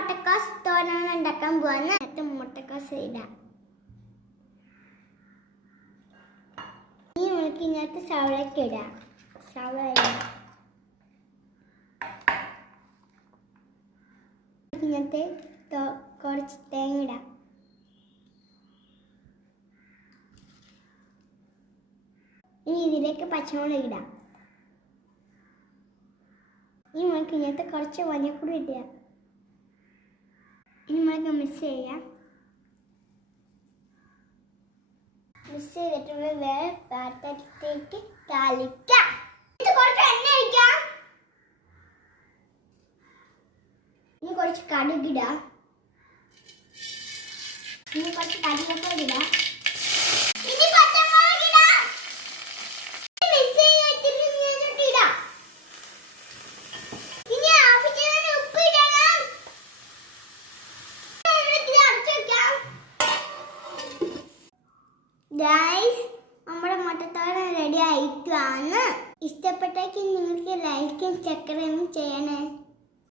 മുട്ടക്കാസ് തോരൻ ഉണ്ടാക്കാൻ പോവാന്ന്. അതിനകത്ത് മുട്ടക്കാസ് ഇടാം. ഈ നമുക്ക് ഇതിനകത്ത് സവളയൊക്കെ ഇടാം. സവള ഇടാം. ഇതിനകത്ത് തോ- കുറച്ച് തേങ്ങ ഇടാം. ഇനി ഇതിലേക്ക് പച്ചമുളക് ഇടാം. ഇനി നമുക്ക് ഇതിനകത്ത് കുറച്ച് കൂടി ഇടുക. ഇനി നമുക്ക് മിക്സ് ചെയ്യാം. മിക്സ് ചെയ്തിട്ട് നമ്മൾ വേറെ പാത്രത്തിലേക്ക് താളിക്കാം ഇത് കുറച്ച് എണ്ണ ഒഴിക്കാം. ഇനി കുറച്ച് കടുകിടാം. ഇനി കുറച്ച് കരിവേപ്പില ഇടാം ഇനി പച്ചമുളക് ഇടാം മിക്സ് ചെയ്തിട്ട് ഇതിനകത്ത് ഇടാം ഇനി ആവശ്യത്തിന് ഉപ്പ് ഇടണം എന്നിട്ട് ഇത് അടച്ച് വെക്കാം ഗൈസ് നമ്മുടെ മുട്ടത്തോരൻ റെഡി ആയിട്ടാണ്. ഇഷ്ടപ്പെട്ടെങ്കിൽ നിങ്ങൾക്ക് ലൈക്കും ചക്കരയും ചെയ്യണേ.